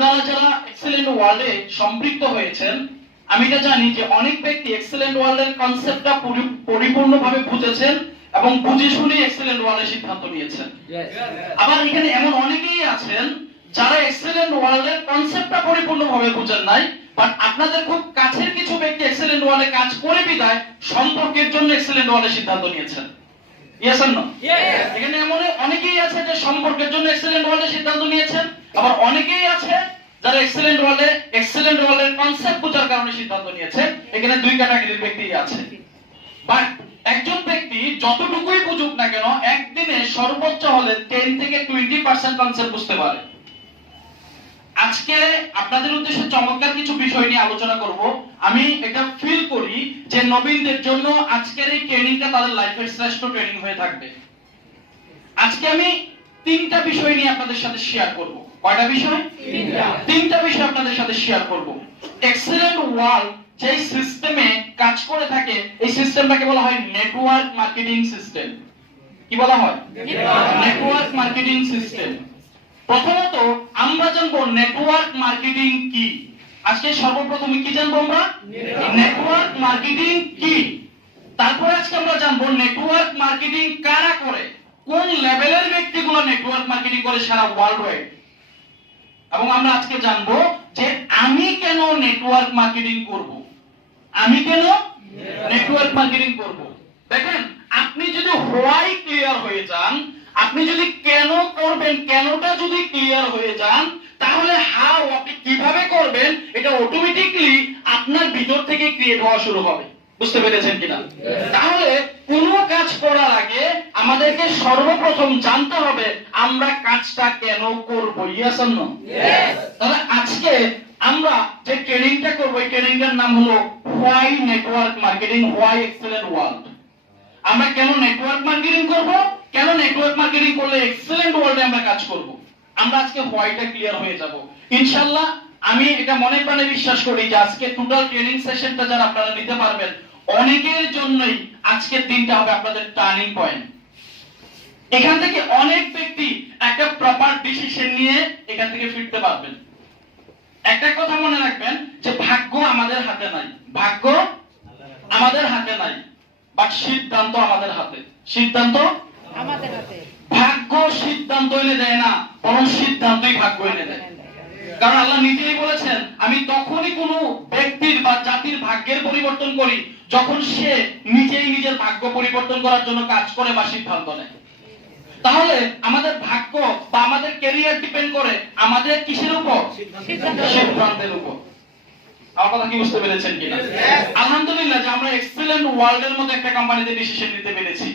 আপনারা যারা এক্সেলেন্ট ওয়ার্ল্ডে সম্পৃক্ত হয়েছেন, আমি এটা জানি যে অনেক ব্যক্তি এক্সেলেন্ট ওয়ার্ল্ডের কনসেপ্টটা পরিপূর্ণভাবে বুঝেছেন এবং বুঝে শুনে এক্সেলেন্ট ওয়ার্ল্ডের সিদ্ধান্ত নিয়েছেন। আবার এখানে এমন অনেকেই আছেন যারা এক্সেলেন্ট ওয়ার্ল্ডের কনসেপ্টটা পরিপূর্ণভাবে বুঝেন নাই, বাট আপনাদের খুব কাছের কিছু ব্যক্তি এক্সেলেন্ট ওয়ার্ল্ডে কাজ করে বিদায় সম্পর্কের জন্য এক্সেলেন্ট ওয়ার্ল্ডের সিদ্ধান্ত নিয়েছেন। Yes or no? এখানে এমন অনেকেই আছে যে সম্পর্কের জন্য এক্সেলেন্ট ওয়ার্ল্ডের সিদ্ধান্ত নিয়েছেন, আবার অনেকেই আছে যারা এক্সেলেন্ট ওয়ার্ল্ডের কনসেপ্ট বোঝার কারণে সিদ্ধান্ত নিয়েছে। এখানে দুই ক্যাটাগরির ব্যক্তি আছে। বাট একজন ব্যক্তি যতটুকুই বুঝুক না কেন, একদিনে সর্বোচ্চ হলে 10 থেকে 20% কনসেপ্ট বুঝতে পারে। আজকে আপনাদের উদ্দেশ্যে চমৎকার কিছু বিষয় নিয়ে আলোচনা করব। আমি এটা ফিল করি যে নবীনদের জন্য আজকের এই ট্রেনিংটা তাদের লাইফের শ্রেষ্ঠ ট্রেনিং হয়ে থাকবে। আজকে আমি তিনটা বিষয় নিয়ে আপনাদের সাথে শেয়ার করব। কয়টা বিষয়? তিনটা বিষয় আপনাদের সাথে শেয়ার করব। এক্সেলেন্ট ওয়ার্ল্ড যে সিস্টেমে কাজ করে থাকে, এই সিস্টেমটাকে বলা হয় নেটওয়ার্ক মার্কেটিং সিস্টেম। কি বলা হয়? Network marketing system. প্রথমত আমরা জানবো নেটওয়ার্ক মার্কেটিং কি। আজকে সর্বপ্রথমে কি জানবো আমরা? নেটওয়ার্ক মার্কেটিং কি। তারপরে আজকে আমরা জানবো নেটওয়ার্ক মার্কেটিং কারা করে, কোন লেভেলের ব্যক্তিগুলো নেটওয়ার্ক মার্কেটিং করে সারা ওয়ার্ল্ড ওয়াইড। এবং আমরা আজকে জানবো যে আমি কেন নেটওয়ার্ক মার্কেটিং করব। আমি কেন নেটওয়ার্ক মার্কেটিং করব। দেখেন, আপনি যদি হোয়াই ক্লিয়ার হয়ে যান, আপনি যদি কেন করবেন, কেনটা যদি ক্লিয়ার হয়ে যান, তাহলে হাউ, আপনি কিভাবে করবেন, এটা অটোমেটিক্যালি আপনার ভিতর থেকে ক্রিয়েট হওয়া শুরু হবে। বুঝতে পেরেছেন কিনা? তাহলে কোনো কাজ করার আগে আমাদেরকে সর্বপ্রথম জানতে হবে আমরা কাজটা কেন করব। Yes or no? তাহলে আজকে আমরা যে ট্রেনিংটা করব, এই ট্রেনিংটার নাম হলো why network marketing, why excellent world. আমরা কেন নেটওয়ার্ক মার্কেটিং করব, কেন নেটওয়ার্ক মার্কেটিং করলে এক্সেলেন্ট ওয়ার্ল্ডে আমরা কাজ করব। আমরা আজকে হোয়াইটা ক্লিয়ার হয়ে যাব ইনশাআল্লাহ। আমি এটা মনে প্রাণে বিশ্বাস করি যে আজকে টোটাল ট্রেনিং সেশনটা যারা আপনারা নিতে পারবেন, অনেকের জন্যই আজকের দিনটা হবে আপনাদের টার্নিং পয়েন্ট। এখান থেকে অনেক ব্যক্তি একটা প্রপার ডিসিশন নিয়ে এখান থেকে ফিরতে পারবেন। একটা কথা মনে রাখবেন যে ভাগ্য আমাদের হাতে নাই, ভাগ্য আমাদের হাতে নাই, বাট সিদ্ধান্ত আমাদের হাতে। সিদ্ধান্ত আমাদের হাতে। ভাগ্য সিদ্ধান্ত এনে দেয় না, বরং সিদ্ধান্তই ভাগ্য এনে দেয়। কারণ আল্লাহ নিজেই বলেছেন, আমি তখনই কোনো ব্যক্তির বা জাতির ভাগ্যের পরিবর্তন করি যখন সে নিজেই নিজের ভাগ্য পরিবর্তন করার জন্য কাজ করে বা সিদ্ধান্ত নেয়। তাহলে আমাদের ভাগ্য বা আমাদের ক্যারিয়ার ডিপেন্ড করে আমাদের কিসের উপর? সিদ্ধান্তের উপর। আমার কথা কি বুঝতে পেরেছেন কিনা? আলহামদুলিল্লাহ যে আমরা এক্সেলেন্ট ওয়ার্ল্ডের মধ্যে একটা কোম্পানিতে ডিসিশন নিতে পেরেছি।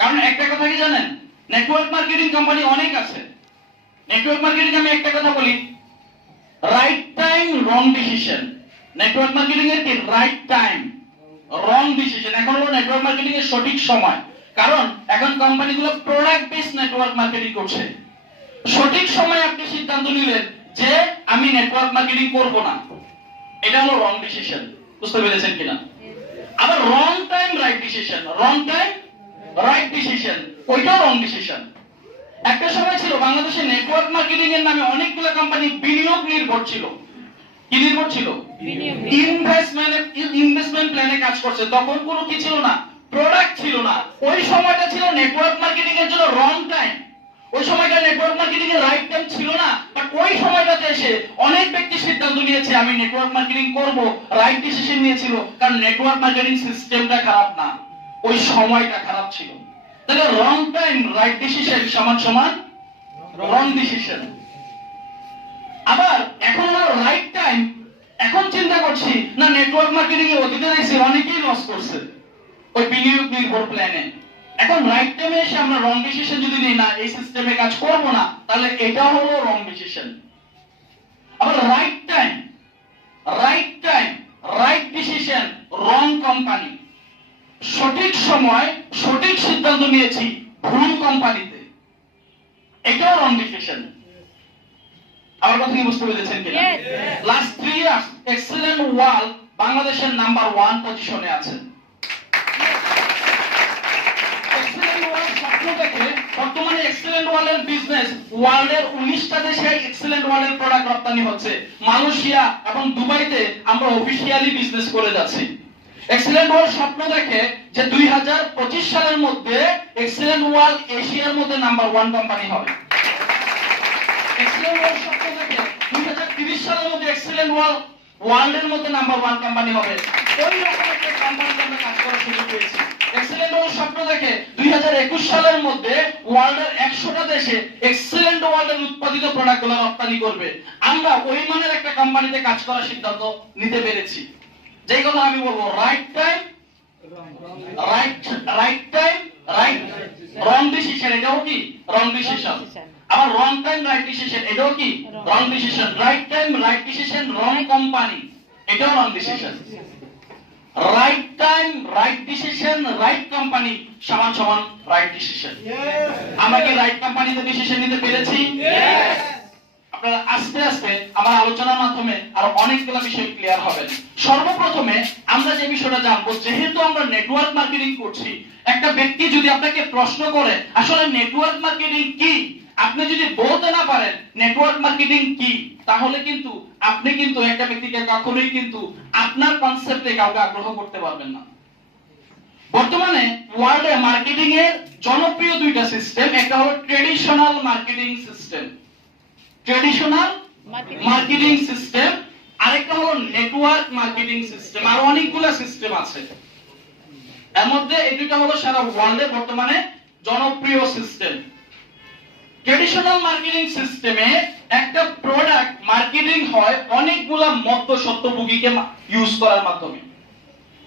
কারণ একটা কথা কি জানেন, নেটওয়ার্ক মার্কেটিং কোম্পানি অনেক আছে। নেটওয়ার্ক মার্কেটিং আমি একটা কথা বলি, রাইট টাইম রং ডিসিশন। নেটওয়ার্ক মার্কেটিং এর কি রাইট টাইম রং ডিসিশন। এখন হলো নেটওয়ার্ক মার্কেটিং এর সঠিক সময়। কারণ এখন কোম্পানিগুলো প্রোডাক্ট বেসড নেটওয়ার্ক মার্কেটিং করছে। সঠিক সময় আপনি সিদ্ধান্ত নিলেন যে আমি নেটওয়ার্ক মার্কেটিং করব না, এটা হলো রং ডিসিশন। বুঝতে পেরেছেন কিনা? আবার রং টাইম রাইট ডিসিশন, রং টাইম রাইট ডিসিশন, ওইটাও রং ডিসিশন। একটা সময় ছিল বাংলাদেশে নেটওয়ার্ক মার্কেটিং এর নামে অনেকগুলো কোম্পানি বিনিয়োগ নির্ভর ছিল। কি নির্ভর ছিল? ইনভেস্টমেন্ট প্ল্যানে কাজ করছে। তখন কোনো কি ছিল না, প্রোডাক্ট ছিল না। ওই সময়টা ছিল নেটওয়ার্ক মার্কেটিং এর জন্য রং টাইম। ওই সময়টা নেটওয়ার্ক মার্কেটিং এর রাইট টাইম ছিল না। বাট ওই সময়টাতে এসে অনেক ব্যক্তি সিদ্ধান্ত নিয়েছে আমি নেটওয়ার্ক মার্কেটিং করব, রাইট ডিসিশন নিয়েছিল। কারণ নেটওয়ার্ক মার্কেটিং সিস্টেমটা খারাপ না, ওই সময়টা খারাপ ছিল। তাহলে রং টাইম রাইট ডিসিশন সমান সমান রং ডিসিশন। আবার এখন হলো রাইট টাইম, এখন চিন্তা করছি না নেটওয়ার্ক মার্কেটিং এ অতীতে দেখছি অনেকেই লস করছে ওই বিনিয়োগ নির্ভর প্ল্যানে। এখন রাইট টাইমে এসে আমরা রং ডিসিশন যদি নিই না, এই সিস্টেমে কাজ করব না, তাহলে এটা হলো রং ডিসিশন। আবার right time right decision wrong company. সঠিক সময় সঠিক সিদ্ধান্ত নিয়েছি ভুল কোম্পানিতে, এটাও রং ডিসিশন। আমার কথা কি বুঝতে পেরেছেন কিনা? লাস্ট 3 ইয়ার্স এক্সেলেন্ট ওয়ার্ল্ড বাংলাদেশের নাম্বার 1 পজিশনে আছে। এক্সেলেন্ট ওয়ার্ল্ড স্বপ্ন দেখে বর্তমানে এক্সেলেন্ট ওয়ালের বিজনেস ওয়ার্ল্ডের 19টা দেশে এক্সেলেন্ট ওয়ালের প্রোডাক্ট রপ্তানি হচ্ছে। মালয়েশিয়া এবং দুবাইতে আমরা অফিশিয়ালি বিজনেস করে যাচ্ছি। এক্সেলেন্ট ওয়াল স্বপ্ন দেখে যে 2025 সালের মধ্যে এক্সেলেন্ট ওয়াল এশিয়ার মধ্যে নাম্বার 1 কোম্পানি হবে। এক্সেলেন্ট ওয়াল স্বপ্ন দেখে 2030 সালের মধ্যে এক্সেলেন্ট ওয়াল ওয়ার্ল্ডের মধ্যে নাম্বার 1 কোম্পানি হবে। ওই রকম একটা কোম্পানিতে আমরা কাজ করার সুযোগ পেয়েছি। এক্সেলেন্ট ওয়াল স্বপ্ন দেখে 2021 সালের মধ্যে ওয়ার্ল্ডের 100টা দেশে এক্সেলেন্ট ওয়ালের উৎপাদিত প্রোডাক্টগুলো রপ্তানি করবে। আমরা ওই মানের একটা কোম্পানিতে কাজ করার সিদ্ধান্ত নিতে পেরেছি। যেই কথা আমি বলবো, রাইট টাইম রং ডিসিশন, এটাও কি রং ডিসিশন। আবার রং টাইম রাইট ডিসিশন, এটাও কি wrong decision. Right time right decision, wrong company, এটাও wrong decision. Right time right decision, right company সমান সমান রাইট ডিসিশন। আমরা কি রাইট কোম্পানিতে ডিসিশন নিতে পেরেছি? আপনারা আস্তে আস্তে আমার আলোচনার মাধ্যমে আরো অনেকগুলো বিষয় ক্লিয়ার হবে। সর্বপ্রথমে আমরা যে বিষয়টা জানবো, যেহেতু আমরা নেটওয়ার্ক মার্কেটিং করছি, একটা ব্যক্তি যদি আপনাকে প্রশ্ন করে আসলে নেটওয়ার্ক মার্কেটিং কি, আপনি যদি বলতে না পারেন নেটওয়ার্ক মার্কেটিং কি, তাহলে কিন্তু আপনি কিন্তু একটা ব্যক্তিকে কখনোই কিন্তু আপনার কনসেপ্টে কাউকে আগ্রহ করতে পারবেন না। বর্তমানে ওয়ার্ল্ডে মার্কেটিং এর জনপ্রিয় দুইটা সিস্টেম, একটা হলো traditional marketing system, traditional marketing system, আরেকটা হলো নেটওয়ার্ক মার্কেটিং সিস্টেম। আর অনেকগুলো সিস্টেম আছে, এর মধ্যে এই দুইটা হলো সারা ওয়ার্ল্ডে বর্তমানে জনপ্রিয় সিস্টেম। ট্রেডিশনাল মার্কেটিং সিস্টেমে একটা প্রোডাক্ট মার্কেটিং হয় অনেকগুলা মধ্যস্বত্বভোগীকে ইউজ করার মাধ্যমে।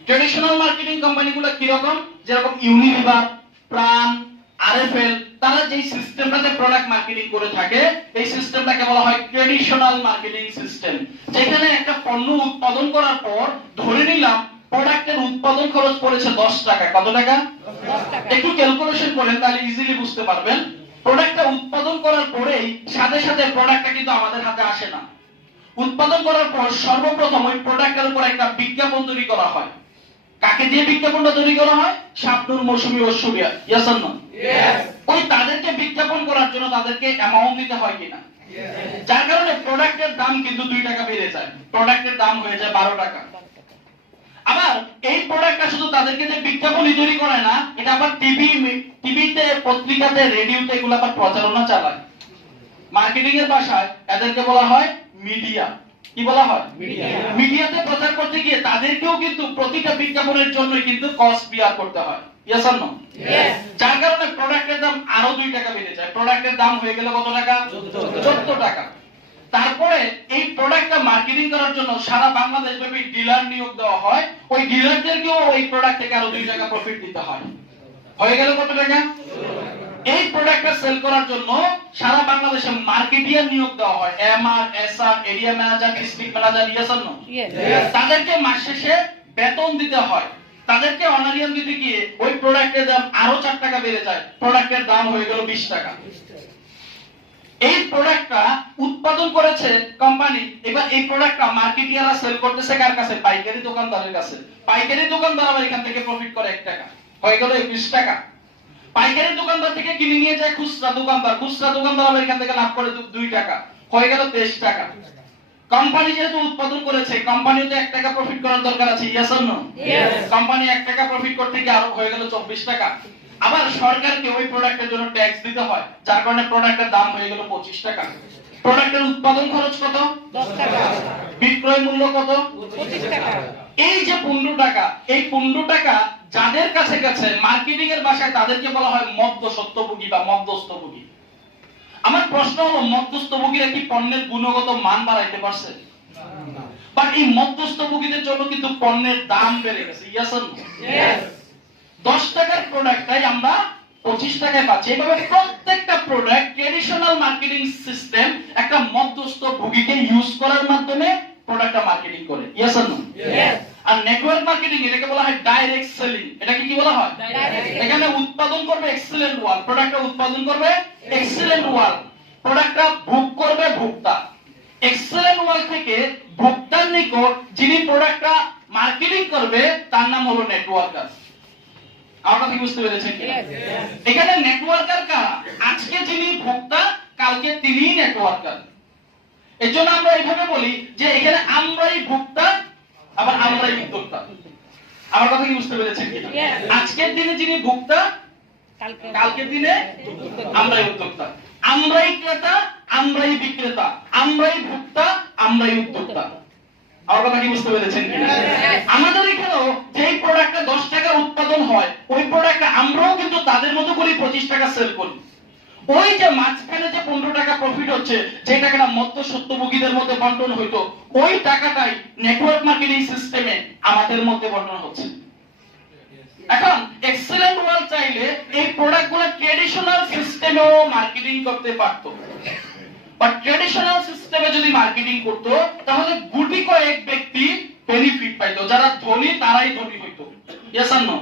ট্রেডিশনাল মার্কেটিং কোম্পানিগুলো কি রকম, যেরকম ইউনিলিভার, প্রাণ, আরএফএল, তারা যে সিস্টেমটাতে প্রোডাক্ট মার্কেটিং করে থাকে এই সিস্টেমটাকে বলা হয় ট্রেডিশনাল মার্কেটিং সিস্টেম। যেখানে একটা পণ্য উৎপাদন করার পর ধরে নিলাম প্রোডাক্টের উৎপাদন খরচ পড়েছে 10 টাকা। কত টাকা? 10 টাকা। একটু ক্যালকুলেশন করেন তাহলে ইজিলি বুঝতে পারবেন। প্রোডাক্টটা উৎপাদন করার পরেই সাথে সাথে প্রোডাক্টটা কিন্তু আমাদের হাতে আসে না। উৎপাদন করার পর সর্বপ্রথম ওই প্রোডাক্টের উপর একটা বিজ্ঞাপন তৈরি করা হয়। কাকে দিয়ে বিজ্ঞাপনটা তৈরি করা হয়? Shabnur, Moushumi, Aishwarya, yes or no? Yes. ওই তাদেরকে বিজ্ঞাপন করার জন্য তাদেরকে অ্যামাউন্ট দিতে হয় কিনা? যার কারণে প্রোডাক্টের দাম কিন্তু 2 টাকা বেড়ে যায়, প্রোডাক্টের দাম হয়ে যায় 12 টাকা। আবার এই প্রোডাক্টটা শুধু তাদেরকে যে বিজ্ঞাপনই তৈরি করে না, এটা আবার টিভিতে, পত্রিকাতে, রেডিওতে এগুলো আবার প্রচারণা চালায়। মার্কেটিং এর ভাষায় এদেরকে বলা হয় মিডিয়া। কি বলা হয়? মিডিয়া। মিডিয়াতে প্রচার করতে গিয়ে তাদেরকেও কিন্তু প্রতিটা বিজ্ঞাপনের জন্য কিন্তু কস্ট বিয়ার করতে হয়, ইয়েস অর নো? ইয়েস। যার কারণে প্রোডাক্টের দাম আরো 2 টাকা বেড়ে যায়। প্রোডাক্টের দাম হয়ে গেল কত টাকা? 14 টাকা। তারপরে এই প্রোডাক্টটা মার্কেটিং করার জন্য সারা বাংলাদেশ ব্যাপী ডিলার নিয়োগ দেওয়া হয়। ওই ডিলারদেরকেও ওই প্রোডাক্ট থেকে আরো 2 টাকা প্রফিট দিতে হয়। হয়ে গেল কত টাকা? এই প্রোডাক্টটা সেল করার জন্য সারা বাংলাদেশে মার্কেটিয়ার নিয়োগ দেওয়া হয়, MR, SR, area manager, district manager, yes or no? তাদেরকে মাস শেষে বেতন দিতে হয়। তাদেরকে অনারিয়াম দিতে গিয়ে ওই প্রোডাক্টের দাম আরো 4 টাকা বেড়ে যায়, প্রোডাক্টের দাম হয়ে গেল 20 টাকা। এই প্রোডাক্টটা উৎপাদন করেছে কোম্পানি, এবার এই প্রোডাক্টটা মার্কেটিয়াররা সেল করতেছে কার কাছে? পাইকারি দোকানদারের কাছে। পাইকারি দোকানদার আবার এখান থেকে প্রফিট করে 1 টাকা, হয়ে গেল 21 টাকা। পাইকারি দোকানদার থেকে কিনে নিয়ে যায় খুচরা দোকানদার, খুচরা দোকানদার আবার এখান থেকে লাভ করে 2 টাকা, হয়ে গেল 23 টাকা। কোম্পানি যেহেতু উৎপাদন করেছে, কোম্পানিও তো 1 টাকা প্রফিট করার দরকার আছে, yes or no? Yes. Company 1 টাকা প্রফিট করতে গিয়ে আরো হয়ে গেল 24 টাকা। আবার সরকারকে ওই প্রোডাক্টের জন্য ট্যাক্স দিতে হয়, যার কারণে প্রোডাক্টের দাম হয়ে গেল 25 টাকা। প্রোডাক্টের উৎপাদন খরচ কত? 10 টাকা। বিক্রয় মূল্য কত? 25 টাকা। এই যে 15 টাকা, এই 15 টাকা যাদের কাছে গেছে মার্কেটিং এর ভাষায় তাদেরকে বলা হয় মধ্যস্বত্বভোগী বা মধ্যস্থভোগী। আমার প্রশ্ন হলো, মধ্যস্থভোগীরা কি পণ্যের গুণগত মান বাড়াইতে পারছে? না। বাট এই মধ্যস্থভোগীদের জন্য কিন্তু পণ্যের দাম বেড়ে গেছে, ইয়েস অর নো? ইয়েস। 10 টাকার প্রোডাক্টটাই আমরা 25 টাকায় পাচ্ছি। এভাবে প্রত্যেকটা প্রোডাক্ট ট্রেডিশনাল মার্কেটিং সিস্টেম একটা মধ্যস্থভোগীকে ইউজ করার মাধ্যমে প্রোডাক্টটা মার্কেটিং করে, ইয়েস অর নো? ইয়েস। আর নেটওয়ার্ক মার্কেটিং এটাকে বলা হয় ডাইরেক্ট সেলিং। এটাকে কি বলা হয়? ডাইরেক্ট। এখানে উৎপাদন করবে এক্সেলেন্ট ওয়াল, প্রোডাক্টটা উৎপাদন করবে এক্সেলেন্ট ওয়াল, প্রোডাক্টটা ভোগ করবে ভোক্তা। এক্সেলেন্ট ওয়াল থেকে ভোক্তার নিকট যিনি প্রোডাক্টটা মার্কেটিং করবে তার নাম হলো নেটওয়ার্কার। আপনারা কি বুঝতে পেরেছেন? এখানে নেটওয়ার্কার কারা? আজকে যিনি ভোক্তা কালকে তিনিই নেটওয়ার্কার। এর জন্য আমরা এইভাবে বলি যে এখানে আমরাই ভোক্তা আবার আমরাই উদ্যোক্তা। আমার কথা কি বুঝতে পেরেছেন কিনা? আজকের দিনে যিনি ভোক্তা কালকের দিনে আমরাই উদ্যোক্তা, আমরাই ক্রেতা আমরাই বিক্রেতা, আমরাই ভোক্তা আমরাই উদ্যোক্তা। আমার কথা কি বুঝতে পেরেছেন কিনা? আমাদের এখানেও যেই প্রোডাক্টটা 10 টাকা উৎপাদন হয় ওই প্রোডাক্টটা আমরাও কিন্তু তাদের মতো করে 25 টাকা সেল করি। ওই যে মাঝখানে যে 15 টাকা প্রফিট হচ্ছে, যে টাকাটা মধ্যস্বত্বভোগীদের মধ্যে বন্টন হইতো, ওই টাকাটাই নেটওয়ার্ক মার্কেটিং সিস্টেমে আমাদের মধ্যে বন্টন হচ্ছে। এখন এক্সেলেন্ট ওয়ার্ল্ড চাইলে এই প্রোডাক্টগুলো ট্র্যাডিশনাল সিস্টেমেও মার্কেটিং করতে পারতো, বাট ট্র্যাডিশনাল সিস্টেমে যদি মার্কেটিং করতো তাহলে গুটি কয়েক ব্যক্তি বেনিফিট পাইতো, যারা ধনী তারাই ধনী হইতো। ইয়েস আর নো?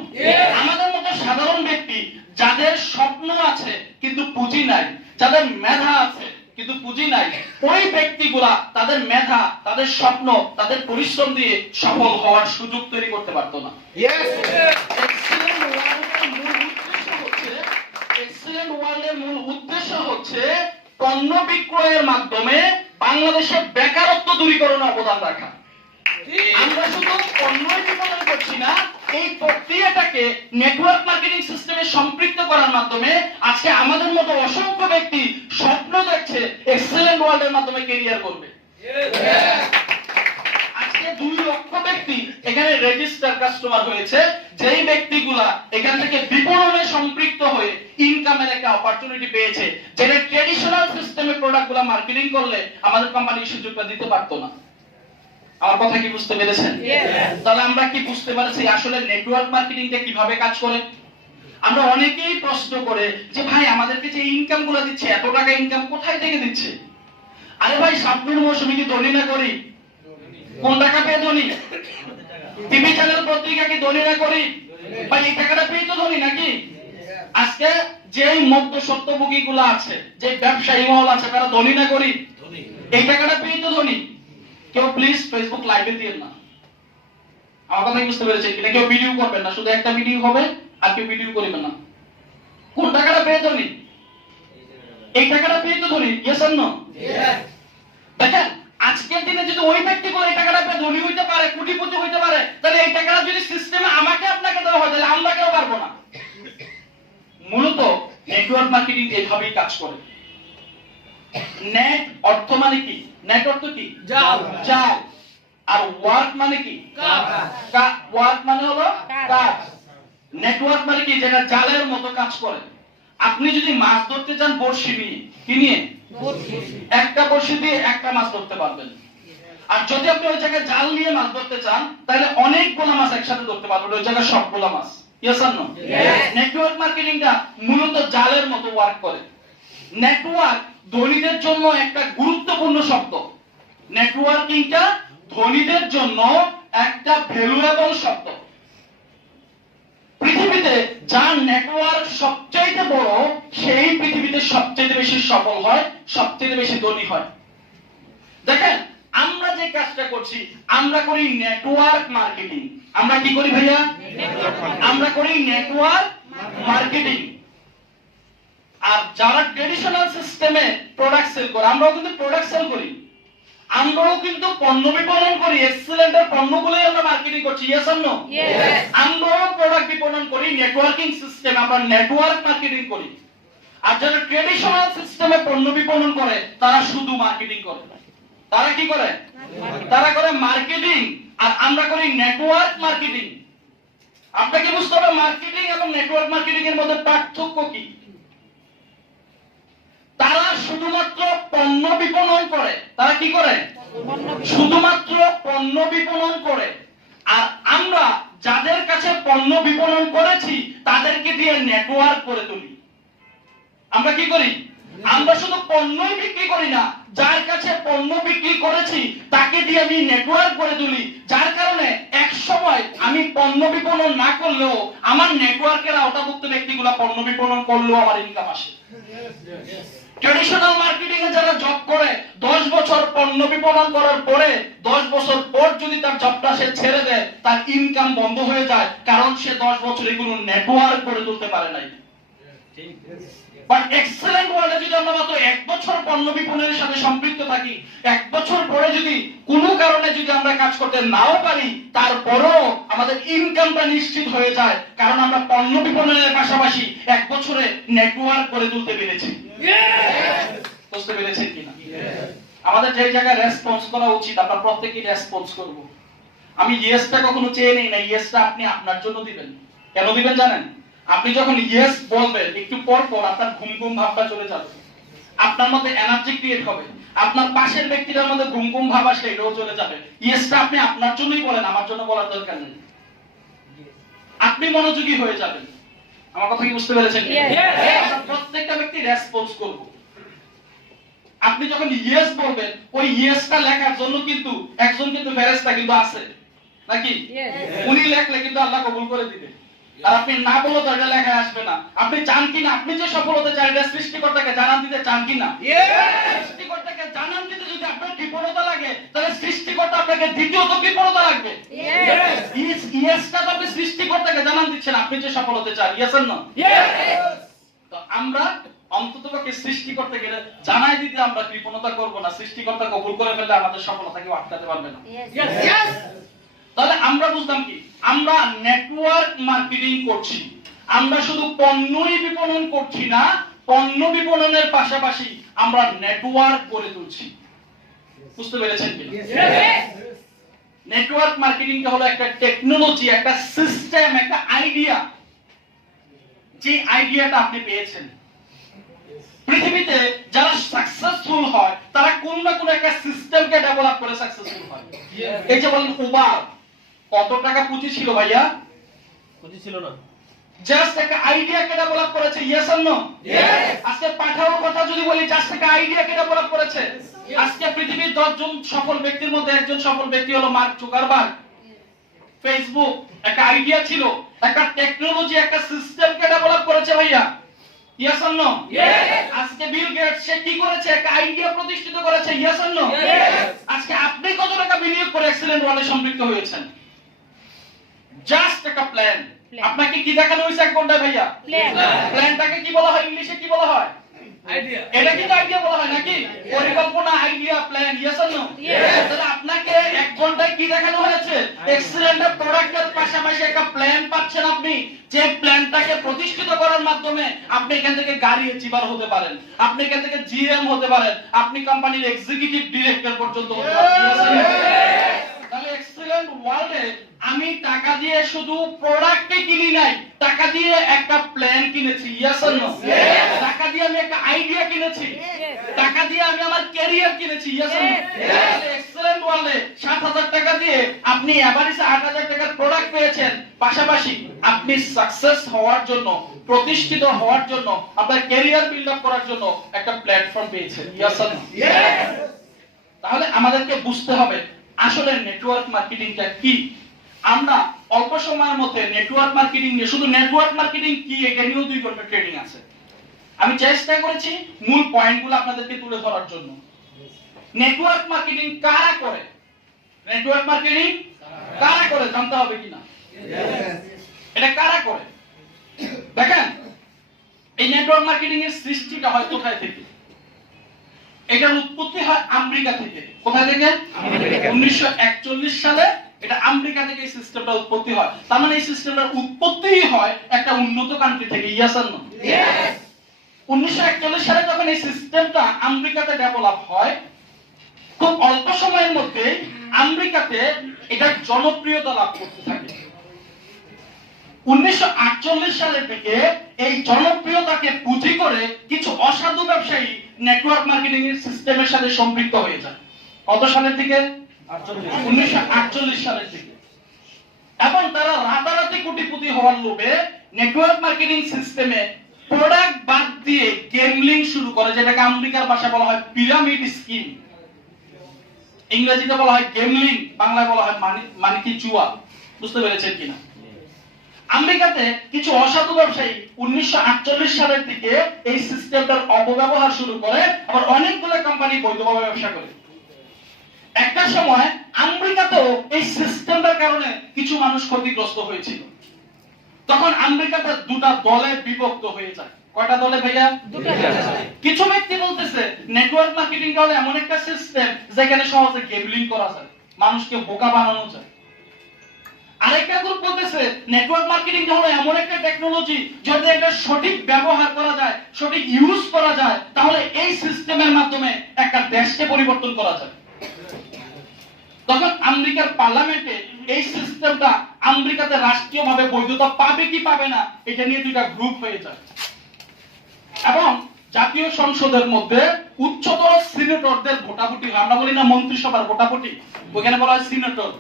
আমাদের মতো সাধারণ ব্যক্তি যাদের স্বপ্ন আছে কিন্তু পুঁজি নাই, যাদের মেধা আছে কিন্তু পুঁজি নাই, ওই ব্যক্তিগুলা তাদের মেধা, তাদের স্বপ্ন, তাদের পরিশ্রম দিয়ে সফল হওয়ার সুযোগ তৈরি করতে পারতো না। এক্সেলেন্ট ওয়ার্ল্ডের মূল উদ্দেশ্য হচ্ছে পণ্য বিক্রয়ের মাধ্যমে বাংলাদেশের বেকারত্ব দূরীকরণে অবদান রাখা। আমরা শুধু পণ্য বিপণন করছি না, এই প্রক্রিয়াটাকে নেটওয়ার্ক মার্কেটিং সিস্টেমে সম্পৃক্ত করার মাধ্যমে আজকে আমাদের মতো অসংখ্য ব্যক্তি স্বপ্ন দেখছে এক্সেলেন্ট ওয়ার্ল্ডের মাধ্যমে ক্যারিয়ার করবে। আজকে 2 লক্ষ ব্যক্তি এখানে রেজিস্টার কাস্টমার হয়েছে, যেই ব্যক্তিগুলা এখান থেকে বিপণনে সম্পৃক্ত হয়ে ইনকামের একটা অপরচুনিটি পেয়েছে, যেটা ট্র্যাডিশনাল সিস্টেমে প্রোডাক্টগুলা মার্কেটিং করলে আমাদের কোম্পানি সুযোগটা দিতে পারতো না। আমার কথা কি বুঝতে পেরেছেন? তাহলে আমরা কি বুঝতে পারছি আসলে নেটওয়ার্ক মার্কেটিংটা কিভাবে কাজ করে? আমরা অনেকেই প্রশ্ন করে যে ভাই আমাদেরকে যে ইনকাম গুলো দিচ্ছে, এত টাকা ইনকাম কোথায় থেকে দিচ্ছে? আরে ভাই সামনের মৌসুমে কি ধনী না করি? কোন টাকা পেয়ে ধনী? টিভি চ্যানেল পত্রিকা কি ধনী না করি? ভাই এই টাকাটা পেয়ে তো ধনী নাকি? আজকে যেই মধ্যস্বত্বভোগী গুলো আছে, যে ব্যবসায়ী মহল আছে, তারা ধনী না করি? এই টাকাটা পেয়ে তো ধনী। কেউ প্লিজ ফেসবুক লাইভে দিয়েন না। আমার কথা বুঝতে পেরেছেন কিনা? কেউ ভিডিও করবেন না, শুধু একটা ভিডিও হবে আর কেউ ভিডিও করবেন না। কোন টাকাটা পেয়ে ধনী? এই টাকাটা পেয়ে তো ধনী। Yes or no? দেখেন আজকের দিনে যদি ওই ব্যক্তিগুলো এই টাকাটা পেয়ে ধনী হইতে পারে, কোটিপতি হইতে পারে, তাহলে এই টাকাটা যদি সিস্টেমে আমাকে আপনাকে দেওয়া হয় তাহলে আমরা কেউ পারবো না। মূলত নেটওয়ার্ক মার্কেটিং এইভাবেই কাজ করে। নেট অর্থ মানে কি? নেট অর্থ কি? জাল। জাল। আর ওয়ার্ক মানে কি? কাজ। ওয়ার্ক মানে হলো কাজ। নেটওয়ার্ক মানে কি? যেটা জালের মতো কাজ করে। আপনি যদি মাছ ধরতে চান বড়শি নিয়ে, কি নিয়ে? একটা বড়শি দিয়ে একটা মাছ ধরতে পারবেন। আর যদি আপনি ওই জায়গায় জাল নিয়ে মাছ ধরতে চান তাহলে অনেকগুলো মাছ একসাথে ধরতে পারবেন, ওই জায়গায় সবগুলো মাছ। Yes or no? নেটওয়ার্ক মার্কেটিংটা মূলত জালের মতো ওয়ার্ক করে। নেটওয়ার্ক ধনীদের জন্য একটা গুরুত্বপূর্ণ শব্দ। নেটওয়ার্কিংটা ধনীদের জন্য একটা ভ্যালুয়েবল শব্দ। পৃথিবীতে যার নেটওয়ার্ক সবচেয়ে বড় সেই পৃথিবীতে সবচেয়ে বেশি সফল হয়, সবচেয়ে বেশি ধনী হয়। দেখেন আমরা যে কাজটা করছি, আমরা করি নেটওয়ার্ক মার্কেটিং। আমরা কি করি ভাইয়া? আমরা করি নেটওয়ার্ক মার্কেটিং। আর যারা ট্র্যাডিশনাল সিস্টেমে প্রোডাক্ট সেল করে, আমরাও কিন্তু প্রোডাক্ট সেল করি, আমরাও কিন্তু পণ্য বিপণন করি। এক্সেলেন্টের পণ্যগুলোই আমরা মার্কেটিং করছি। Yes or no? আমরাও প্রোডাক্ট বিপণন করি। নেটওয়ার্কিং সিস্টেম আমরা নেটওয়ার্ক মার্কেটিং করি। আর যারা ট্র্যাডিশনাল সিস্টেমে পণ্য বিপণন করে তারা শুধু মার্কেটিং করে। তারা কি করে? তারা করে মার্কেটিং, আর আমরা করি নেটওয়ার্ক মার্কেটিং। আপনাকে বুঝতে হবে মার্কেটিং এবং নেটওয়ার্ক মার্কেটিং এর মধ্যে পার্থক্য কি। তারা শুধুমাত্র পণ্য বিপণন করে। তারা কি করে? শুধুমাত্র পণ্য বিপণন করে। আর আমরা যাদের কাছে পণ্য বিপণন করেছি তাদেরকে দিয়ে নেটওয়ার্ক করে তুলি। আমরা কি করি? আমরা শুধু পণ্যই বিক্রি করি না, যার কাছে পণ্য বিক্রি করেছি তাকে দিয়ে আমি নেটওয়ার্ক করে তুলি, যার কারণে এক সময় আমি পণ্য বিপণন না করলেও আমার নেটওয়ার্কের আওতাভুক্ত ব্যক্তিগুলা পণ্য বিপণন করলেও আমার ইনকাম আসে। ট্র্যাডিশনাল মার্কেটিং এ যারা জব করে 10 বছর পণ্য বিপণন করার পরে 10 বছর পর যদি তার জবটা সে ছেড়ে দেয়, তার ইনকাম বন্ধ হয়ে যায়, কারণ সে 10 বছরে কোনো নেটওয়ার্ক করে তুলতে পারে নাই। বাট এক্সেলেন্ট ওয়ার্ল্ডে যদি আমরা মাত্র 1 বছর পণ্য বিপণনের সাথে সম্পৃক্ত থাকি, 1 বছর পরে যদি কোনো কারণে যদি আমরা কাজ করতে নাও পারি, তারপরও আমাদের ইনকামটা নিশ্চিত হয়ে যায়, কারণ আমরা পণ্য বিপণনের পাশাপাশি 1 বছরে নেটওয়ার্ক করে তুলতে পেরেছি। বুঝতে পেরেছেন কিনা? আমাদের যে জায়গায় রেসপন্স করা উচিত আমরা প্রত্যেকেই রেসপন্স করব। আমি ইয়েসটা কখনো চেয়ে নেই না, ইয়েসটা আপনি আপনার জন্য দিবেন। কেন দিবেন জানেন? আপনি যখন ইয়েস বলবেন একটু পর পর আপনার ঘুম ঘুম ভাবটা চলে যাবে, আপনার মধ্যে এনার্জি ক্রিয়েট হবে, আপনার পাশের ব্যক্তির মধ্যে ঘুম ঘুম ভাব আসলে এটাও চলে যাবে। ইয়েসটা আপনি আপনার জন্যই বলেন, আমার জন্য বলার দরকার নেই। আপনি মনোযোগী হয়ে যাবেন। আমার কথা কি বুঝতে পেরেছেন? আমরা প্রত্যেকটা ব্যক্তি রেসপন্স করব। আপনি যখন ইয়েস বলবেন, ওই ইয়েসটা লেখার জন্য কিন্তু একজন কিন্তু ফেরেশতা কিন্তু আছে নাকি? উনি লেখলে কিন্তু আল্লাহ কবুল করে দিবে। আর আপনি না বললে তো এটা লেখা আসবে না। আপনি চান কিনা, আপনি যে সফল হতে চান এটা সৃষ্টিকর্তাকে জানান দিতে চান কিনা? সৃষ্টিকর্তাকে জানান দিতে যদি আপনার বিপরীততা লাগে, তাহলে সৃষ্টিকর্তা আপনাকে দ্বিতীয়ত বিপরীততা লাগবে। ইয়েসটা তো আপনি সৃষ্টিকর্তাকে জানান দিচ্ছেন, আপনি যে সফল হতে চান। Yes or no? তো আমরা অন্ততপক্ষে সৃষ্টিকর্তাকে জানাই দিতে আমরা কৃপণতা করব না। সৃষ্টিকর্তা কবুল করে ফেললে আমাদের সফলতাকে আটকাতে পারবে না। তাহলে আমরা বুঝলাম কি? আমরা নেটওয়ার্ক মার্কেটিং করছি। আমরা শুধু পণ্যই বিপণন করছি না, পণ্য বিপণনের পাশাপাশি আমরা নেটওয়ার্ক করে তুলছি। বুঝতে পেরেছেন কি? নেটওয়ার্ক মার্কেটিংটা হলো একটা টেকনোলজি, একটা সিস্টেম, একটা আইডিয়া। যে আইডিয়াটা আপনি পেয়েছেন, পৃথিবীতে যারা সাকসেসফুল হয় তারা কোন না কোন একটা সিস্টেমকে ডেভেলপ করে সাকসেসফুল হয়। এই যে বলেন উবার, কত টাকা পুঁজি ছিল ভাইয়া? পুঁজি ছিল না, জাস্ট একটা আইডিয়াকে ডেভেলপ করেছে। Yes or no? আজকে পাঠাওর কথা যদি বলি, জাস্ট একটা আইডিয়াকে ডেভেলপ করেছে। আজকে পৃথিবীর 10 জন সফল ব্যক্তির মধ্যে একজন সফল ব্যক্তি হলো মার্ক জুকারবার্গ। ফেসবুক একটা আইডিয়া ছিল, একটা টেকনোলজি, একটা সিস্টেমকে ডেভেলপ করেছে ভাইয়া। Yes or no? আজকে বিল গেটস সে কি করেছে? একটা আইডিয়া প্রতিষ্ঠিত করেছে। Yes or no? আজকে আপনি কত টাকা বিনিয়োগ করে এক্সেলেন্ট ওয়ার্ল্ডে সম্পৃক্ত হয়েছেন? জাস্ট একটা প্ল্যান। আপনাকে কি দেখানো হয়েছে 1 ঘন্টায় ভাইয়া? প্ল্যানটাকে কি বলা হয়? ইংলিশে কি বলা হয়? আইডিয়া। এটা কিন্তু আইডিয়া বলা হয় নাকি? পরিকল্পনা, idea, plan. Yes or no? তাহলে আপনাকে 1 ঘন্টায় কি দেখানো হয়েছে? এক্সেলেন্ট প্রোডাক্টের পাশাপাশি একটা প্ল্যান পাচ্ছেন আপনি, যে প্ল্যানটাকে প্রতিষ্ঠিত করার মাধ্যমে আপনি এখান থেকে গাড়ি অ্যাচিভার হতে পারেন, আপনি এখান থেকে জিএম হতে পারেন, আপনি কোম্পানির এক্সিকিউটিভ ডিরেক্টর পর্যন্ত হতে পারেন। তাহলে এক্সেলেন্ট ওয়ার্ল্ডে আমি টাকা দিয়ে শুধু প্রোডাক্টে কিনি নাই, টাকা দিয়ে একটা প্ল্যান কিনেছি। Yes or no? টাকা দিয়ে আমি একটা আইডিয়া কিনেছি, টাকা দিয়ে আমি আমার ক্যারিয়ার কিনেছি। Yes or no? এক্সেলেন্ট ওয়ার্ল্ডে 7,000 টাকা দিয়ে আপনি এভারেজে 8,000 টাকার প্রোডাক্ট পেয়েছেন, পাশাপাশি আপনি সাকসেস হওয়ার জন্য, প্রতিষ্ঠিত হওয়ার জন্য, আপনার ক্যারিয়ার বিল্ড আপ করার জন্য একটা প্ল্যাটফর্ম পেয়েছেন। Yes or no? তাহলে আমাদেরকে বুঝতে হবে আসলে নেটওয়ার্ক মার্কেটিংটা কি। আমরা অল্প সময়ের মধ্যে নেটওয়ার্ক মার্কেটিং নিয়ে, শুধু নেটওয়ার্ক মার্কেটিং কি এটা নিয়েও 2 ঘন্টা ট্রেনিং আছে। আমি চেষ্টা করেছি মূল পয়েন্টগুলো আপনাদেরকে তুলে ধরার জন্য। নেটওয়ার্ক মার্কেটিং কারা করে? নেটওয়ার্ক মার্কেটিং কারা করে জানতে হবে কিনা? এটা কারা করে? দেখেন, এই নেটওয়ার্ক মার্কেটিং এর সৃষ্টিটা হয় কোথায় থেকে? এটার উৎপত্তি হয় আমেরিকা থেকে। কোথায় থেকে? 1941 সালে এটা আমেরিকা থেকে এই সিস্টেমটা উৎপত্তি হয়। তার মানে এই সিস্টেমটার উৎপত্তিই হয় একটা উন্নত কান্ট্রি থেকে। Yes or no? 1941 সালে যখন এই সিস্টেমটা আমেরিকাতে ডেভেলপ হয়, খুব অল্প সময়ের মধ্যে আমেরিকাতে এটা জনপ্রিয়তা লাভ করতে থাকে। 1948 সালের দিকে এই জনপ্রিয়তাকে পুঁজি করে কিছু অসাধু ব্যবসায়ী নেটওয়ার্ক মার্কেটিং এর সিস্টেমের সাথে সম্পৃক্ত হয়ে যায়। কত সালের দিকে? 1948 সালের দিকে। এবং তারা রাতারাতি কোটিপতি হওয়ার লোভে নেটওয়ার্ক মার্কেটিং সিস্টেমে প্রোডাক্ট বাদ দিয়ে গেমলিং শুরু করে, যেটাকে আমেরিকার ভাষায় বলা হয় পিরামিড স্কিম। ইংরেজিতে বলা হয় গেমলিং, বাংলায় বলা হয় মানে কি জুয়া। বুঝতে পেরেছেন কিনা? আমেরিকাতে কিছু অসাধু ব্যবসায়ী 1948 সালের দিকে এই সিস্টেমটার অপব্যবহার শুরু করে, আবার অনেকগুলো কোম্পানি বৈধভাবে ব্যবসা করে। একটা সময় আমেরিকাতেও এই সিস্টেমটার কারণে কিছু মানুষ ক্ষতিগ্রস্ত হয়েছিল। তখন আমেরিকাতে 2টা দলে বিভক্ত হয়ে যায়। কয়টা দলে ভাইয়া? দুটো। কিছু ব্যক্তি বলতেছে নেটওয়ার্ক মার্কেটিং হলো এমন একটা সিস্টেম যেখানে সহজে গেমলিং করা যায়, মানুষকে বোকা বানানো যায়। আরেকটা গ্রুপ বলতেছে নেটওয়ার্ক মার্কেটিং হলো এমন একটা টেকনোলজি যদি এটা সঠিক ব্যবহার করা যায়, সঠিক ইউজ করা যায়, তাহলে এই সিস্টেমের মাধ্যমে একটা দেশকে পরিবর্তন করা যায়। তখন আমেরিকার পার্লামেন্টে এই সিস্টেমটা আমেরিকাতে রাষ্ট্রীয়ভাবে বৈধতা পাবে কি পাবে না এটা নিয়ে দুইটা গ্রুপ হয়ে যায়। এবং জাতীয় সংসদের মধ্যে উচ্চতর সিনেটরদের ভোটাভুটি হয়, আমরা বলি না মন্ত্রিসভার ভোটাভুটি, ওখানে বলা হয় সিনেটর।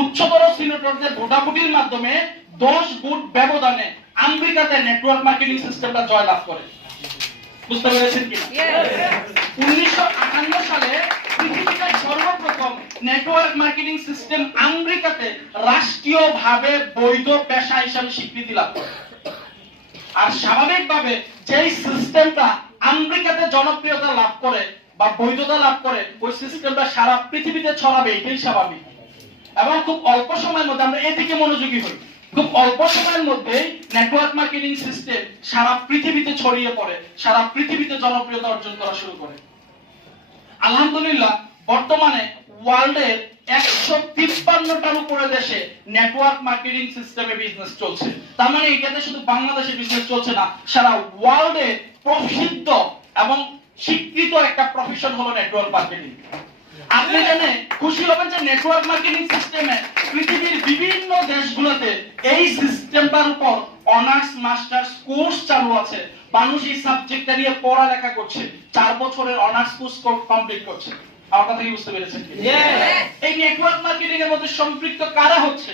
উচ্চতর সিনেটরদের ভোটাভুটির মাধ্যমে 10 ভোট ব্যবধানে আমেরিকাতে নেটওয়ার্ক মার্কেটিং সিস্টেমটা জয়লাভ করে। বুঝতে পেরেছেন কিনা? 1958 সালে পৃথিবীতে সর্বপ্রথম নেটওয়ার্ক মার্কেটিং সিস্টেম আমেরিকাতে রাষ্ট্রীয়ভাবে বৈধ পেশা হিসেবে স্বীকৃতি লাভ করে। আর স্বাভাবিকভাবে যেই সিস্টেমটা আমেরিকাতে জনপ্রিয়তা লাভ করে বা বৈধতা লাভ করে, ওই সিস্টেমটা সারা পৃথিবীতে ছড়াবে, এটাই স্বাভাবিক। এবং খুব অল্প সময়ের মধ্যে আমরা এদিকে মনোযোগী হই, খুব অল্প সময়ের মধ্যে নেটওয়ার্ক মার্কেটিং সিস্টেম সারা পৃথিবীতে ছড়িয়ে পড়ে, সারা পৃথিবীতে জনপ্রিয়তা অর্জন করা শুরু করে। আলহামদুলিল্লাহ বর্তমানে ওয়ার্ল্ডের 153টার উপরে দেশে নেটওয়ার্ক মার্কেটিং সিস্টেমে বিজনেস চলছে। তার মানে এটাতে শুধু বাংলাদেশে বিজনেস চলছে না, সারা ওয়ার্ল্ডে প্রসিদ্ধ এবং স্বীকৃত একটা প্রফেশন হলো নেটওয়ার্ক মার্কেটিং। আপনি জেনে খুশি হবেন যে নেটওয়ার্ক মার্কেটিং সিস্টেমে পৃথিবীর বিভিন্ন দেশগুলোতে এই সিস্টেমটার উপর অনার্স মাস্টার্স কোর্স চালু আছে। মানুষ এই সাবজেক্টটা নিয়ে পড়ালেখা করছে, 4 বছরের অনার্স কোর্স কমপ্লিট করছে। আমার কথা কি বুঝতে পেরেছেন? এই নেটওয়ার্ক মার্কেটিং এর মধ্যে সম্পৃক্ত কারা হচ্ছে?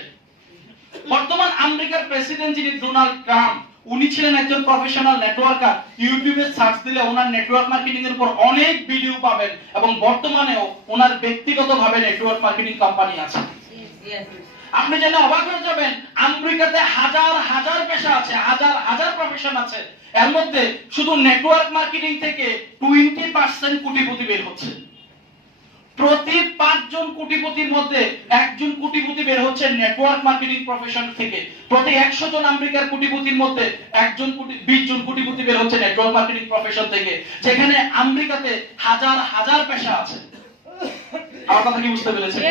বর্তমান আমেরিকার প্রেসিডেন্ট যিনি ডোনাল্ড ট্রাম্প, উনি ছিলেন একজন প্রফেশনাল নেটওয়ার্কার। ইউটিউবে সার্চ দিলে ওনার নেটওয়ার্ক মার্কেটিং এর উপর অনেক ভিডিও পাবেন এবং বর্তমানেও ওনার ব্যক্তিগতভাবে নেটওয়ার্ক মার্কেটিং কোম্পানি আছে। আপনি জেনে অবাক হয়ে যাবেন আমেরিকাতে হাজার হাজার পেশা আছে, হাজার হাজার প্রফেশন আছে। এর মধ্যে শুধু নেটওয়ার্ক মার্কেটিং থেকে 20% কোটিপতি বের হচ্ছে। প্রতি 5 জন কোটিপতির মধ্যে 1 জন কোটিপতি বের হচ্ছে নেটওয়ার্ক মার্কেটিং প্রফেশন থেকে। প্রতি 100 জন আমেরিকার কোটিপতির মধ্যে 20 জন কোটিপতি বের হচ্ছে নেটওয়ার্ক মার্কেটিং প্রফেশন থেকে, যেখানে আমেরিকাতে হাজার হাজার পেশা আছে। আমার কথা কি বুঝতে পেরেছেন?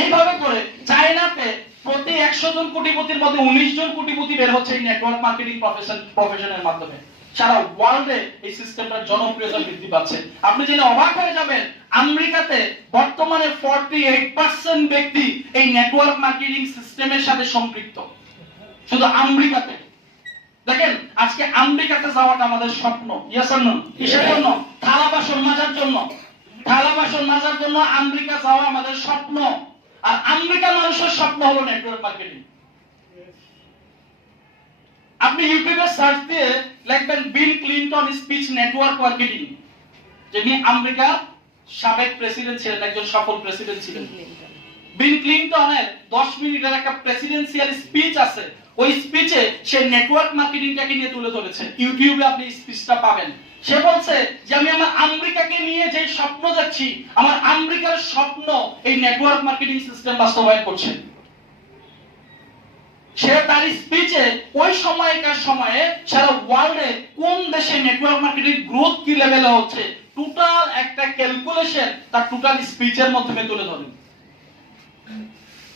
এইভাবে করে চায়নাতে প্রতি 100 জন কোটিপতির মধ্যে 19 জন কোটিপতি বের হচ্ছে এই নেটওয়ার্ক মার্কেটিং প্রফেশনের মাধ্যমে। সারা ওয়ার্ল্ডে এই সিস্টেমটার জনপ্রিয়তা বৃদ্ধি পাচ্ছে। আপনি জেনে অবাক হয়ে যাবেন আমেরিকাতে বর্তমানে 48% ব্যক্তি এই নেটওয়ার্ক মার্কেটিং সিস্টেমের সাথে সম্পৃক্ত, শুধু আমেরিকাতে। দেখেন আজকে আমেরিকাতে যাওয়াটা আমাদের স্বপ্ন। Yes or no? কিসের জন্য? থালা বাসন মাজার জন্য। থালা বাসন মাজার জন্য আমেরিকা যাওয়া আমাদের স্বপ্ন। আর আমেরিকার মানুষের স্বপ্ন হলো নেটওয়ার্ক মার্কেটিং। আপনি ইউটিউবে সার্চ দিয়ে লিখবেন Bill Clinton speech network marketing, যিনি আমেরিকার সাবেক প্রেসিডেন্ট ছিলেন, একজন সফল প্রেসিডেন্ট ছিলেন। বিল ক্লিনটনের 10 মিনিটের একটা প্রেসিডেন্সিয়াল স্পিচ আছে। ওই স্পিচে সে নেটওয়ার্ক মার্কেটিংটাকে নিয়ে তুলে ধরেছে। ইউটিউবে আপনি স্পিচটা পাবেন। সে বলছে যে আমি আমার আমেরিকাকে নিয়ে যে স্বপ্ন দেখছি, আমার আমেরিকার স্বপ্ন এই নেটওয়ার্ক মার্কেটিং সিস্টেম বাস্তবায়ন করছে। সে তার স্পিচে ওই সময়কার সময়ে সারা ওয়ার্ল্ডে কোন দেশে নেটওয়ার্ক মার্কেটিং গ্রোথ কি লেভেলে হচ্ছে টোটাল একটা ক্যালকুলেশন তার টোটাল স্পিচের মাধ্যমে তুলে ধরেন।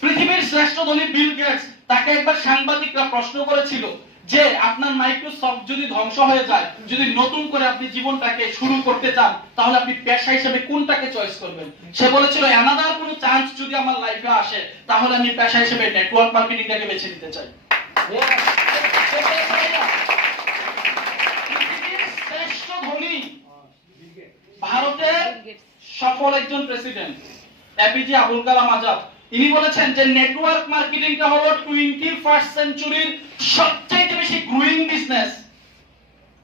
পৃথিবীর শ্রেষ্ঠ ধনী বিল গেটস, তাকে একবার সাংবাদিকরা প্রশ্ন করেছিল যে আপনার মাইক্রোসফট যদি ধ্বংস হয়ে যায়, যদি নতুন করে আপনি জীবনটাকে শুরু করতে চান, তাহলে আপনি পেশা হিসেবে কোনটাকে চয়েস করবেন? সে বলেছিল অ্যানাদার কোনো চান্স যদি আমার লাইফে আসে, তাহলে আমি পেশা হিসেবে নেটওয়ার্ক মার্কেটিংটাকে বেছে নিতে চাই। পৃথিবীর শ্রেষ্ঠ ধনী ভারতের সফল একজন প্রেসিডেন্ট এপিজে আবুল কালাম আজাদ, তিনি বলেছেন যে নেটওয়ার্ক মার্কেটিংটা হলো 21st সেঞ্চুরির সবচেয়ে বেশি গ্রোয়িং বিজনেস।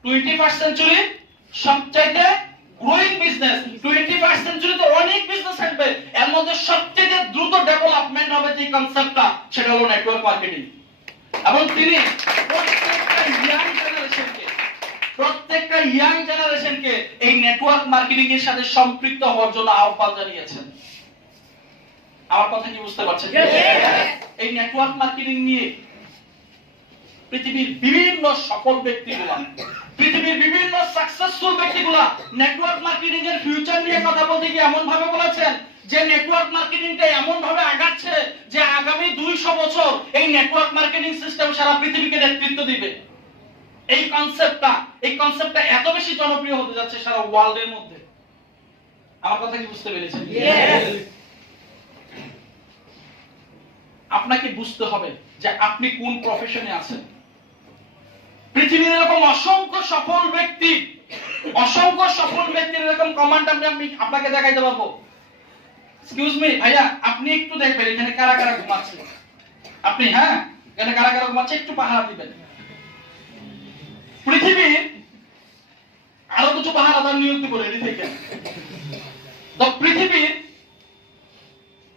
21st সেঞ্চুরির সবচেয়ে গ্রোয়িং বিজনেস। 21st সেঞ্চুরিতে অনেক বিজনেস আসবে, এর মধ্যে সবচেয়ে দ্রুত ডেভেলপমেন্ট হবে যে কনসেপ্টটা, সেটা হলো নেটওয়ার্ক মার্কেটিং। এবং তিনি প্রত্যেকটা ইয়াং জেনারেশনকে এই নেটওয়ার্ক মার্কেটিং এর সাথে সম্পৃক্ত হওয়ার জন্য আহ্বান জানিয়েছেন। আমার কথা কি বুঝতে পারছেন? এই নেটওয়ার্ক মার্কেটিং নিয়ে পৃথিবীর বিভিন্ন সফল ব্যক্তিগুলা, পৃথিবীর বিভিন্ন সাকসেসফুল ব্যক্তিগুলা নেটওয়ার্ক মার্কেটিং এর ফিউচার নিয়ে কথা বলতে গিয়ে এমন ভাবে বলেছেন যে নেটওয়ার্ক মার্কেটিংটা এমন ভাবে আগাচ্ছে যে আগামী 200 বছর এই নেটওয়ার্ক মার্কেটিং সিস্টেম সারা পৃথিবীকে নেতৃত্ব দিবে। এই কনসেপ্টটা এত বেশি জনপ্রিয় হতে যাচ্ছে সারা ওয়ার্ল্ডের মধ্যে। আমার কথা কি বুঝতে পেরেছেন? আপনাকে বুঝতে হবে যে আপনি কোন প্রফেশনে আছেন। পৃথিবীর এরকম অসংখ্য সফল ব্যক্তির এরকম কমান্ড আমি আপনাকে দেখাইতে পারবো। এক্সকিউজ মি ভাইয়া, আপনি একটু দেখবেন এখানে কারা কারা ঘুমাচ্ছে। আপনি এখানে কারা কারা ঘুমাচ্ছে একটু পাহারা দিবেন। পৃথিবীর আরো কিছু পাহারাদার নিযুক্ত করে রেডি থেকে। তো পৃথিবীর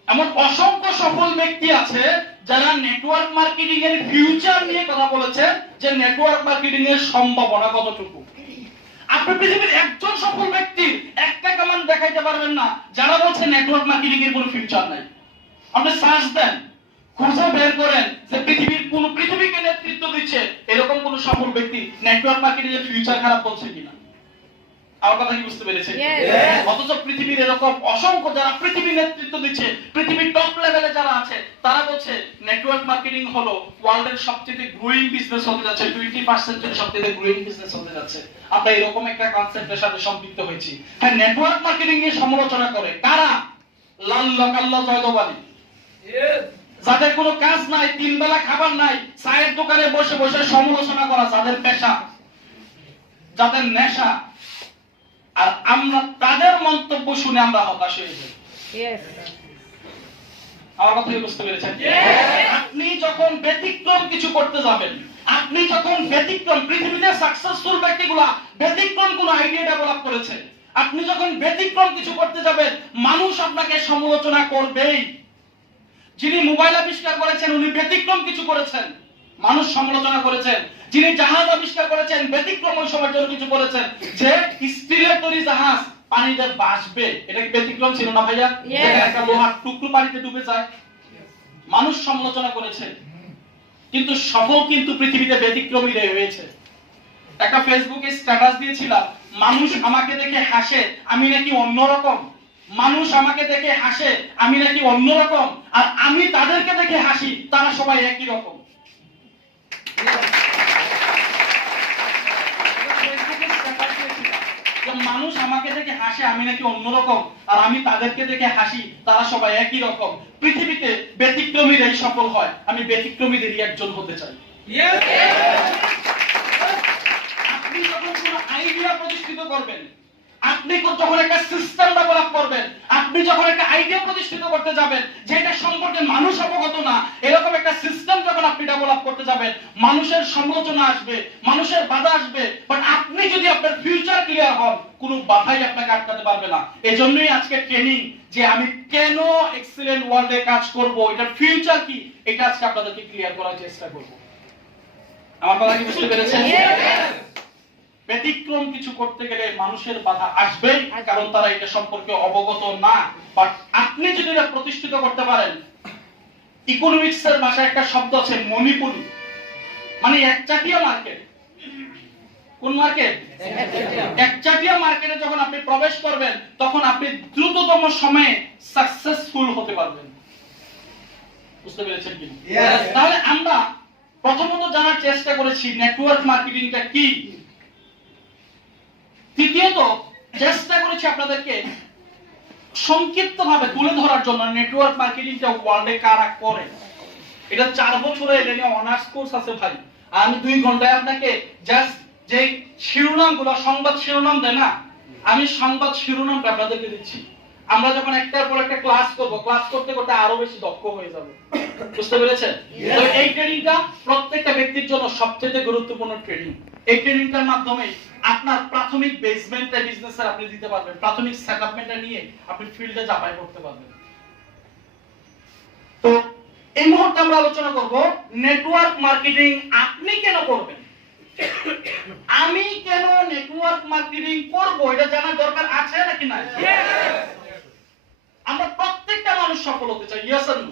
এমন অসংখ্য সফল ব্যক্তি আছে যারা নেটওয়ার্ক মার্কেটিং এর ফিউচার নিয়ে কথা বলেছেন যে নেটওয়ার্ক মার্কেটিং এর সম্ভাবনা কতটুকু। আপনি পৃথিবীর একজন সফল ব্যক্তির একটা কমান্ড দেখাইতে পারবেন না যারা বলছে নেটওয়ার্ক মার্কেটিং এর কোনো ফিউচার নাই। আপনি সার্চ দেন, খুঁজে বের করেন যে পৃথিবীকে নেতৃত্ব দিচ্ছে এরকম কোন সফল ব্যক্তি নেটওয়ার্ক মার্কেটিং এর ফিউচার খারাপ বলছে কিনা। আমার কথা কি বুঝতে পেরেছেন? অথচ পৃথিবীর এরকম অসংখ্য যারা পৃথিবী নেতৃত্ব দিচ্ছে, পৃথিবীর টপ লেভেলে যারা আছে তারা বলছে নেটওয়ার্ক মার্কেটিং হলো ওয়ার্ল্ডের সবচেয়ে গ্রোয়িং বিজনেস হতে যাচ্ছে, 21st এর সবচেয়ে গ্রোয়িং বিজনেস হতে যাচ্ছে। আমরা এরকম একটা কনসেপ্টের সাথে সম্পৃক্ত হয়েছি। হ্যাঁ, নেটওয়ার্ক মার্কেটিং এর সমালোচনা করে কারা? লাল্লা কাল্লা জয়দবানি, যাদের কোনো কাজ নাই, 3 বেলা খাবার নাই, চায়ের দোকানে বসে বসে সমালোচনা করা যাদের পেশা, যাদের নেশা। আর আমরা তাদের মন্তব্য শুনে আমরা হতাশ হয়ে যাই। আমার কথা বুঝতে পেরেছেন? আপনি যখন ব্যতিক্রম কিছু করতে যাবেন, আপনি যখন ব্যতিক্রম, পৃথিবীতে সাকসেসফুল ব্যক্তিগুলা ব্যতিক্রম কোন আইডিয়া ডেভেলপ করেছে, আপনি যখন ব্যতিক্রম কিছু করতে যাবেন মানুষ আপনাকে সমালোচনা করবেই। যিনি মোবাইল আবিষ্কার করেছেন উনি ব্যতিক্রম কিছু করেছেন, মানুষ সমালোচনা করেছেন। যিনি জাহাজ আবিষ্কার করেছেন ব্যতিক্রম ওই সময়ের জন্য কিছু করেছেন, যে স্টিলের তৈরি জাহাজ পানিতে ভাসবে, এটা কি ব্যতিক্রম ছিল না ভাইয়া? একটা লোহার টুকরো পানিতে ডুবে যায়, মানুষ সমালোচনা করেছে। কিন্তু সফল কিন্তু পৃথিবীতে ব্যতিক্রমীরাই হয়েছে। একটা ফেসবুকে স্ট্যাটাস দিয়েছিলাম, মানুষ আমাকে দেখে হাসে আমি নাকি অন্যরকম, মানুষ আমাকে দেখে হাসে আমি নাকি অন্যরকম, আর আমি তাদেরকে দেখে হাসি তারা সবাই একই রকম। মানুষ আমাকে দেখে হাসে আমি নাকি অন্যরকম, আর আমি তাদেরকে দেখে হাসি তারা সবাই একই রকম। পৃথিবীতে ব্যতিক্রমীরাই সফল হয়, আমি ব্যতিক্রমীদেরই একজন হতে চাই। আপনি যখন কোনো আইডিয়া প্রতিষ্ঠিত করবেন, আপনি যখন একটা সিস্টেম ডেভেলপ করবেন, আপনি যখন একটা আইডিয়া প্রতিষ্ঠিত করতে যাবেন যেটা সম্পর্কে মানুষ অবগত না, এরকম একটা সিস্টেম যখন আপনি ডেভেলপ করতে যাবেন, মানুষের সমালোচনা আসবে, মানুষের বাধা আসবে, বাট আপনি যদি আপনার ফিউচার ক্লিয়ার হন কোনো বাধাই আপনাকে আটকাতে পারবে না। এজন্যই আজকে ট্রেনিং, যে আমি কেন এক্সিলেন্ট ওয়ার্ল্ডে কাজ করব, এটার ফিউচার কি, এটা আজকে আপনাদেরকে ক্লিয়ার করার চেষ্টা করব। আমার কথা কি বুঝতে পেরেছেন? ব্যতিক্রম কিছু করতে গেলে মানুষের বাধা আসবেই, কারণ তারা এটা সম্পর্কে অবগত না। বাট আপনি যদি এটা প্রতিষ্ঠিত করতে পারেন, ইকোনমিক্স এর ভাষায় একটা শব্দ আছে মণিপুরি, মানে একচাটিয়া মার্কেট। কোন মার্কেট? একচাটিয়া মার্কেটে যখন আপনি প্রবেশ করবেন তখন আপনি দ্রুততম সময়ে সাকসেসফুল হতে পারবেন। বুঝতে পেরেছেন কি? তাহলে আমরা প্রথমত জানার চেষ্টা করেছি নেটওয়ার্ক মার্কেটিংটা কি। তৃতীয়ত চেষ্টা করেছি আপনাদেরকে সংক্ষিপ্তভাবে তুলে ধরার জন্য নেটওয়ার্ক মার্কেটিংটা ওয়ার্ল্ডে কারা করে। এটা 4 বছরে এটা নিয়ে অনার্স কোর্স আছে ভাই, আর আমি 2 ঘন্টায় আপনাকে জাস্ট যে শিরোনামগুলো, সংবাদ শিরোনাম দেয় না, আমি সংবাদ শিরোনামটা আপনাদেরকে দিচ্ছি। আমরা যখন একটার পর একটা ক্লাস করব, ক্লাস করতে করতে আরো বেশি দক্ষ হয়ে যাব। বুঝতে পেরেছেন? তো এই ট্রেনিংটা প্রত্যেকটা ব্যক্তির জন্য সবচেয়ে গুরুত্বপূর্ণ ট্রেনিং। এই ট্রেনিংটার মাধ্যমে আপনার প্রাথমিক বেসমেন্টটা বিজনেসের আপনি দিতে পারবেন, প্রাথমিক সেটআপমেন্টটা নিয়ে আপনি ফিল্ডে ঝাঁপাই করতে পারবেন। তো এই মুহূর্তে আমরা আলোচনা করব নেটওয়ার্ক মার্কেটিং আপনি কেন করবেন। আমি কেন নেটওয়ার্ক মার্কেটিং করব এটা জানার দরকার আছে নাকি না? আমরা প্রত্যেকটা মানুষ সফল হতে চাই, ইয়েস অর নো?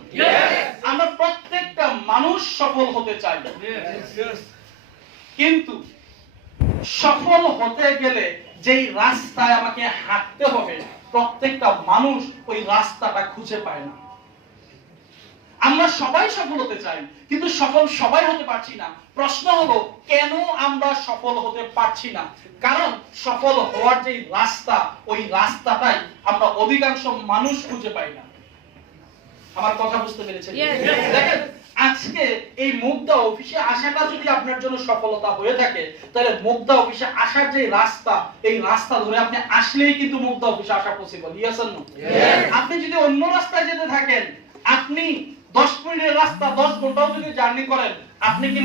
আমরা প্রত্যেকটা মানুষ সফল হতে চাই। কিন্তু সফল হতে গেলে যেই রাস্তায় আমাকে হাঁটতে হবে প্রত্যেকটা মানুষ ওই রাস্তাটা খুঁজে পায় না। আমরা সবাই সফল হতে চাই, কিন্তু সফল সবাই হতে পারছি না। প্রশ্ন হলো কেন আমরা সফল হতে পারছি না? কারণ সফল হওয়ার যে রাস্তা, ওই রাস্তাটাই আমরা অধিকাংশ মানুষ খুঁজে পাই না। আমার কথা বুঝতে পেরেছেন? দেখেন, আজকে এই মুগদা অফিসে আসাটা যদি আপনার জন্য সফলতা হয়ে থাকে, তাহলে মুগদা অফিসে আসার যে রাস্তা, এই রাস্তা ধরে আপনি আসলেই কিন্তু মুগদা অফিসে আসা পসিবল। Yes or no? আপনি যদি অন্য রাস্তায় যেতে থাকেন, আপনি 10 মিনিটের রাস্তা 10 ঘন্টাও যদি জার্নি করেন, আপনি কি